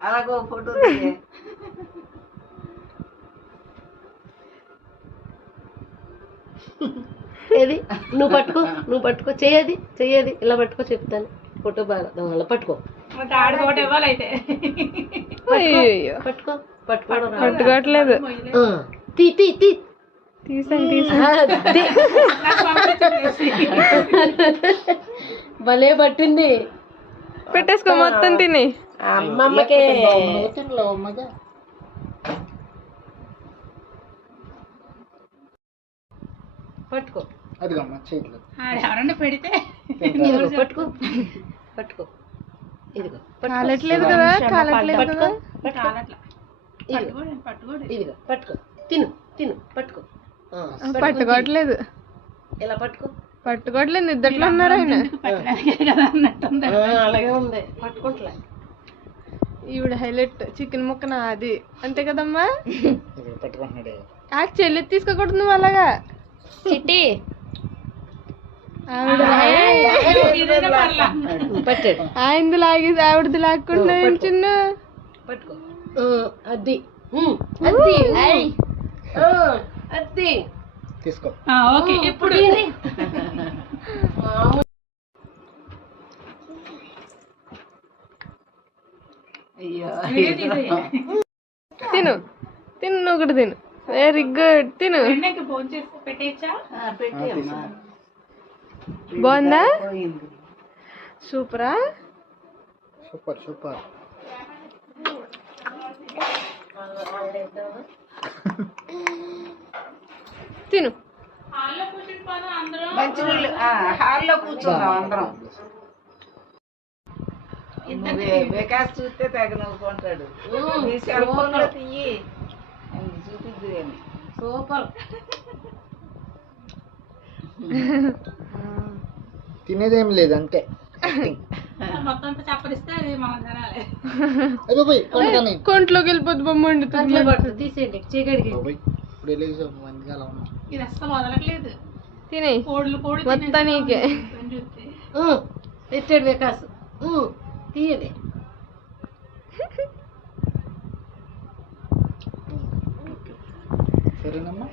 అలాగో ఫోటో ఏది నువ్వు పట్టుకో చెయ్యది ఇలా పట్టుకో చెప్తాను ఫోటో బాగా అలా పట్టుకో పట్టుకోవట్లేదు భలే పట్టింది పెట్టేసుకో మొత్తం తిని అమ్మమ్మకే పట్టుకో ఎవరన్నా పెడితే పట్టుకో ఇదిగో కాలట్లేదు కదా ఇదిగో పట్టుకో తిను పట్టుకో పట్టుకోవట్లేదు ఇలా పట్టుకోవట్లేదు నిద్దట్లో ఉన్నారు ఆయన అలాగే ఉంది పట్టుకోవట్లే ఈవిడ హైలైట్ చికెన్ ముక్కన అది అంతే కదమ్మా చెల్లి తీసుకోకూడదు నువ్వు అలాగా చిట్టి ఆవిడ ఆయనది లాగి ఆవిడది లాక్కుండా చిన్న పట్టుకో అది తీసుకో ఓకే ఇప్పుడు తిను నువ్వు కూడా తిను వెరీ గుడ్ తిను బాగుందా సూపరా సూపర్ తిను మంచినీళ్ళు హాల్లో కూర్చున్నాం అందరం వికాస్ చూస్తే తెగ నవ్వుకుంటాడు నీ సెల్ ఫోన్ లో తీయి చూపిద్దు అని సూపర్ తినేదేం లేదు అంతే కొంట్లోకి వెళ్ళిపోద్ది బొమ్మ వండుతుంది తీసేయండి చీకటికి తినే మొత్తం నీకే తెచ్చాడు వికాస్ తీయండి సరేనమ్మా.